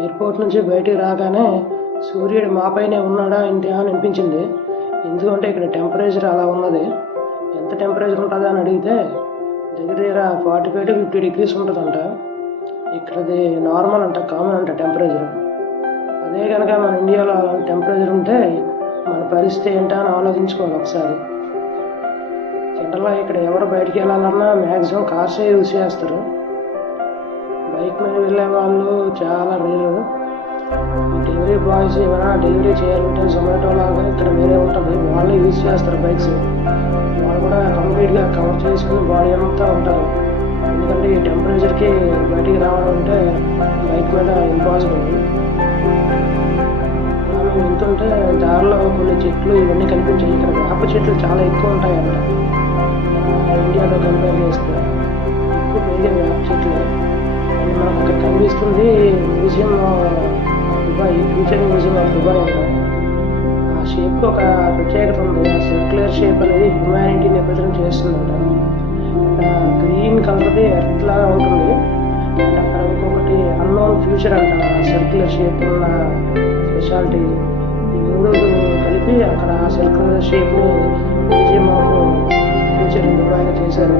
Airport నుంచి బయటికి రాగానే సూర్యుడు మాపైనే ఉన్నాడా ఏంటి అని అనిపించింది. ఎందుకంటే ఇక్కడ టెంపరేచర్ అలా ఉన్నది. ఎంత టెంపరేచర్ ఉంటుందా అని అడిగితే దగ్గర దగ్గర 45 to 50 degrees ఉంటుందంట. ఇక్కడది నార్మల్ అంట, కామన్ అంట టెంపరేచర్. అదే కనుక మన ఇండియాలో అలాంటి టెంపరేచర్ ఉంటే మన పరిస్థితి ఏంటా అని ఆలోచించుకోవాలి ఒకసారి. జనరల్గా ఇక్కడ ఎవరు బయటికి వెళ్ళాలన్నా మ్యాక్సిమం కార్సే యూజ్ చేస్తారు. బైక్ మీద వెళ్ళే వాళ్ళు చాలా రేరు. ఈ డెలివరీ బాయ్స్ ఏమైనా డెలివరీ చేయాలంటే జొమాటో లాగా ఇక్కడ వేరే ఉంటుంది, వాళ్ళే యూజ్ చేస్తారు బైక్స్. వాళ్ళు కూడా కంప్లీట్గా కవర్ చేసుకుని బాడీ అంతా ఉంటారు. ఎందుకంటే ఈ టెంపరేచర్కి బయటికి రావడం అంటే బైక్ మీద ఇంపాసిబుల్. మనం వెళ్తుంటే దారిలో కొన్ని చెట్లు ఇవన్నీ కనిపించాయి. ఇక్కడ వేప చెట్లు చాలా ఎక్కువ ఉంటాయంట ఇండియాలో కంపేర్ చేస్తే. ఎక్కువ పెరిగే వేప చెట్లు. అండ్ మనకు అక్కడ కనిపిస్తుంది museum Dubai, future museum of Dubai అంట. ఆ షేప్కి ఒక ప్రత్యేకత ఉంది. ఆ సర్క్యులర్ షేప్ అనేది హ్యుమానిటీని రిప్రజెంట్ చేస్తుందంట. గ్రీన్ కలర్ది ఎర్త్ లాగా ఉంటుంది. అండ్ అక్కడ ఇంకొకటి అన్నోన్ ఫ్యూచర్ అంట. సర్క్యులర్ షేప్ ఉన్న స్పెషాలిటీ. ఈ మూడు కలిపి అక్కడ ఆ సర్క్యులర్ షేప్ని మ్యూజియం ఆఫ్ ఫ్యూచర్ దుబాయ్లో చేశారు.